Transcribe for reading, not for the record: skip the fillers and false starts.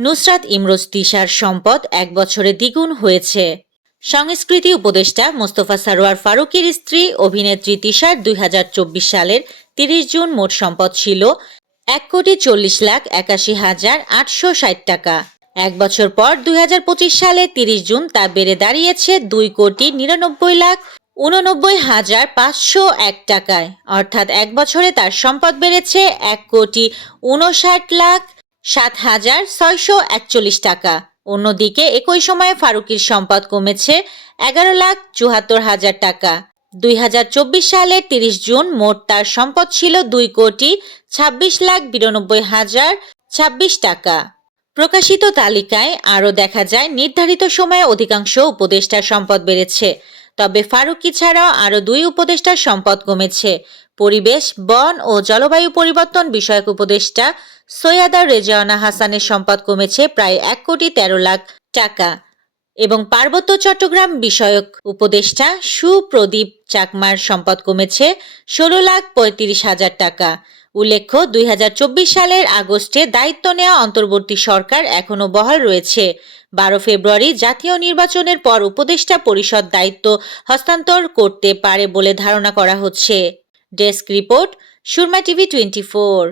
নুসরাত ইমরোজ তিশার সম্পদ ১ বছরে দ্বিগুণ হয়েছে। সংস্কৃতি উপদেষ্টা মোস্তফা সরোয়ার ফারুকীর স্ত্রী অভিনেত্রী তিশার ২০২৪ সালের ৩০ জুন মোট সম্পদ ছিল ১,৪০,৮৬,৮৬০ টাকা। ১ বছর পর ২০২৫ সালে ৩০ জুন তা বেড়ে দাঁড়িয়েছে ২,৯৯,৮৯,৫০১ টাকায়। অর্থাৎ ১ বছরে তার সম্পদ বেড়েছে ১,৫৯,৭৬,৬৪১ টাকা। অন্যদিকে একই সময়ে ফারুকীর সম্পদ কমেছে ১১,৭৪,০০০ টাকা। ২০২৪ সালের ৩০ জুন মোট তার সম্পদ ছিল ২,২৬,৯২,০২৬ টাকা। প্রকাশিত তালিকায় আরও দেখা যায় নির্ধারিত সময়ে অধিকাংশ উপদেষ্টার সম্পদ বেড়েছে, তবে ফারুকী ছাড়াও আরও ২ উপদেষ্টার সম্পদ কমেছে। পরিবেশ, বন ও জলবায়ু পরিবর্তন বিষয়ক উপদেষ্টা সৈয়দা রেজওয়ানা হাসানের সম্পদ কমেছে প্রায় ১,১৩,০০,০০০ টাকা এবং পার্বত্য চট্টগ্রাম বিষয়ক উপদেষ্টা সুপ্রদীপ চাকমার সম্পদ কমেছে ১৬,৩৫,০০০ টাকা। উল্লেখ্য, ২০২৪ সালের আগস্টে দায়িত্ব নেওয়া অন্তর্বর্তী সরকার এখনও বহাল রয়েছে। ১২ ফেব্রুয়ারি জাতীয় নির্বাচনের পর উপদেষ্টা পরিষদ দায়িত্ব হস্তান্তর করতে পারে বলে ধারণা করা হচ্ছে। Desk report, Surma TV 24।